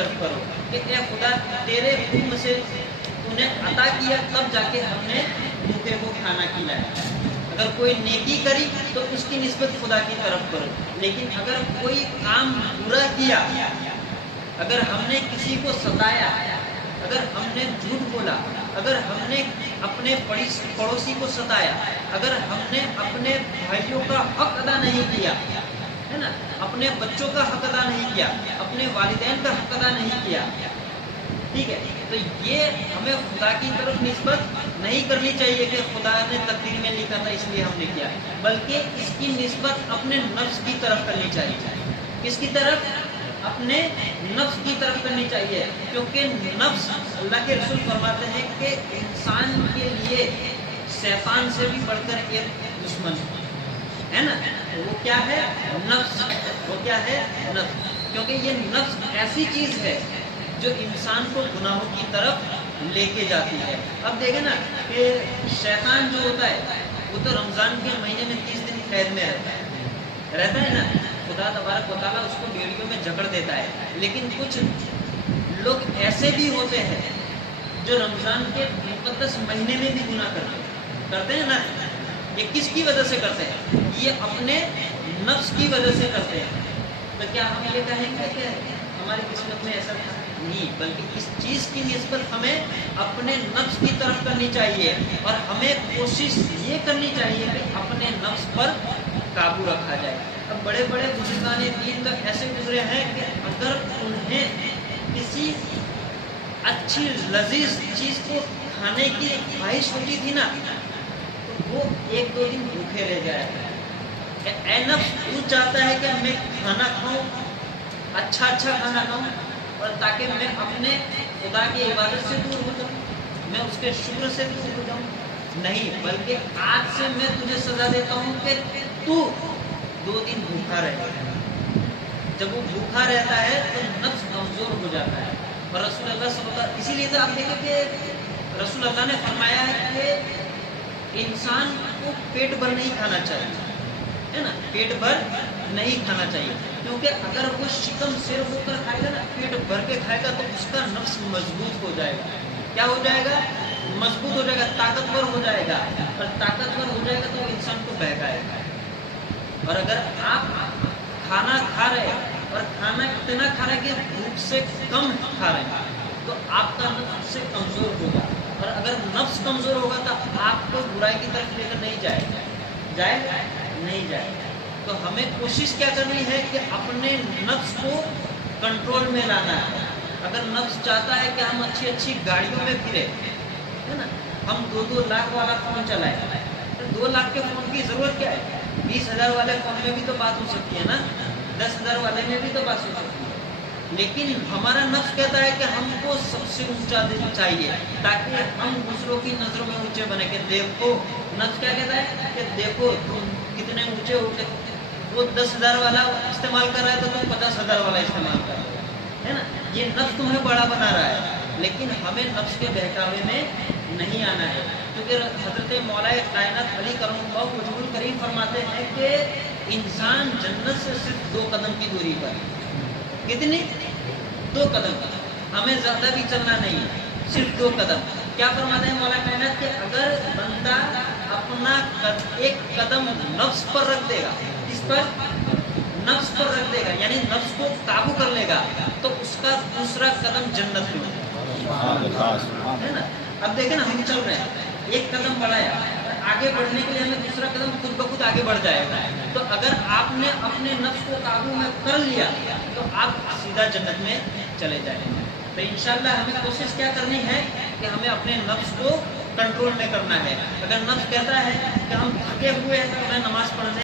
طرف کرو کہ اے خدا تیرے حکم سے انہیں عطا کیا تب جا کے ہم نے بھوکے کو کھانا کھلایا. اگر کوئی نیکی کری تو اس کی نسبت خدا کی طرف کرو. لیکن اگر کوئی کام برا کیا، اگر ہم نے کسی کو ستایا، اگر ہم نے جھوٹ بولا، اگر ہم نے اپنے پڑوسی کو ستایا، اگر ہم نے اپنے بھائیوں کا حق ادا نہیں کیا، ہے نا، اپنے بچوں کا حق ادا نہیں کیا، اپنے والدین کا حق ادا نہیں کیا، ٹھیک ہے، تو یہ ہمیں خدا کی طرف نسبت نہیں کرنی چاہیے کہ خدا نے تقدیر میں لکھا تھا اس لیے ہم نے کیا، بلکہ اس کی نسبت اپنے نفس کی طرف کرنی چاہیے. کس کی طرف؟ اپنے نفس کی طرف کرنی چاہیے، کیونکہ نفس، اللہ کے رسول فرماتے ہیں کہ انسان کے لیے شیطان سے بھی بڑھ کر ایک دشمن ہے نا. وہ کیا ہے؟ نفس. وہ کیا ہے؟ نفس. کیونکہ یہ نفس ایسی چیز ہے جو انسان کو گناہوں کی طرف لے کے جاتی ہے. اب دیکھیں نا کہ شیطان جو ہوتا ہے وہ تو رمضان کے مہینے میں 30 دن قید میں رہتا ہے نا. خدا تبارک و تعالیٰ اس کو بیڑیوں میں جکڑ دیتا ہے. لیکن کچھ لوگ ایسے بھی ہوتے ہیں جو رمضان کے مقدس مہینے میں بھی گناہ کرتے ہیں نا. یہ کس کی وجہ سے کرتے ہیں؟ یہ اپنے نفس کی وجہ سے کرتے ہیں. تو کیا ہم یہ کہیں گے کہ ہماری قسمت میں ایسا نہیں، بلکہ اس چیز کی نسبت ہمیں اپنے نفس کی طرف کرنی چاہیے، اور ہمیں کوشش یہ کرنی چاہیے کہ اپنے نفس پر قابو رکھا جائے. اب بڑے بڑے بزرگان دین تو ایسے گزرے ہیں کہ اگر انہیں کسی اچھی لذیذ چیز کو کھانے کی خواہش ہوتی تھی نا تو وہ 1-2 دن بھوکے رہ جائے. اے نفس، تو چاہتا ہے کہ میں کھانا کھاؤں، اچھا کھانا کھاؤں، اور تاکہ میں اپنے خدا کی عبادت سے دور ہو جاؤں، میں اس کے شکر سے دور ہو جاؤں. نہیں، بلکہ آج سے میں تجھے سزا دیتا ہوں کہ تو 2 دن بھوکا رہے. جب وہ بھوکا رہتا ہے تو نفس کمزور ہو جاتا ہے. اور رسول اللہ صلی اللہ علیہ وسلم، اسی لیے تو آپ دیکھیں کہ رسول اللہ نے فرمایا ہے کہ انسان کو پیٹ بھر نہیں کھانا چاہیے، ہے نا، پیٹ بھر نہیں کھانا چاہیے. کیونکہ اگر وہ شکم سیر ہو کر کھائے گا نا، پیٹ بھر کے کھائے گا، تو اس کا نفس مضبوط ہو جائے گا. کیا ہو جائے گا؟ مضبوط ہو جائے گا، طاقتور ہو جائے گا. اور طاقتور ہو جائے گا تو وہ انسان کو بہکائے گا. اور اگر آپ کھانا کھا رہے ہیں اور کھانا اتنا کھا رہے کہ بھوک سے کم کھا رہے ہیں تو آپ کا نفس سے کمزور ہوگا. اور اگر نفس کمزور ہوگا تو آپ کو برائی کی طرف لے کر نہیں جائے گا. نہیں جائے. تو ہمیں کوشش کیا کرنی ہے کہ اپنے نفس کو کنٹرول میں لانا ہے. اگر نفس چاہتا ہے کہ ہم اچھی گاڑیوں میں پھرے، ہے نا، ہم 2 لاکھ والا فون چلائے، تو 2 لاکھ کے فون کی ضرورت کیا ہے؟ 20,000 والے فون میں بھی تو بات ہو سکتی ہے نا، 10,000 والے میں بھی تو بات ہو سکتی ہے. لیکن ہمارا نفس کہتا ہے کہ ہم کو سب سے اونچا دن چاہیے تاکہ ہم دوسروں کی نظروں میں اونچے بنے. کہ دیکھو، نفس کیا کہتا ہے کہ دیکھو تم کتنے اونچے ہو کے، وہ 10,000 والا استعمال کر رہا ہے تو تم 50,000 والا استعمال کر رہے ہو، ہے نا. یہ نفس تمہیں بڑا بنا رہا ہے. لیکن ہمیں نفس کے بہکاوے میں نہیں آنا ہے. کیونکہ حضرت مولا کائنات علی کرم اللہ وجہ الکریم فرماتے ہیں کہ انسان جنت سے صرف 2 قدم کی دوری پر. کتنی؟ 2 قدم. ہمیں زیادہ بھی چلنا نہیں ہے، صرف 2 قدم. کیا فرماتے ہیں مولا کائنات کہ اگر بندہ اپنا 1 قدم نفس پر رکھ دے گا، اس پر نفس پر رکھ دے گا، یعنی نفس کو قابو کر لے گا، تو اس کا دوسرا قدم جنت میں ہے نا. اب دیکھیں نا، ہم چل رہے ہیں، 1 قدم بڑھایا، آگے بڑھنے کے لیے ہمیں دوسرا قدم خود بخود آگے بڑھ جائے گا. تو اگر آپ نے اپنے نفس کو قابو میں کر لیا تو آپ سیدھا جنت میں چلے جائیں گے. تو انشاءاللہ ہمیں کوشش کیا کرنی ہے کہ ہمیں اپنے نفس کو کنٹرول میں کرنا ہے. اگر نفس کہتا ہے کہ ہم تھکے ہوئے ہیں تو ہمیں نماز پڑھنے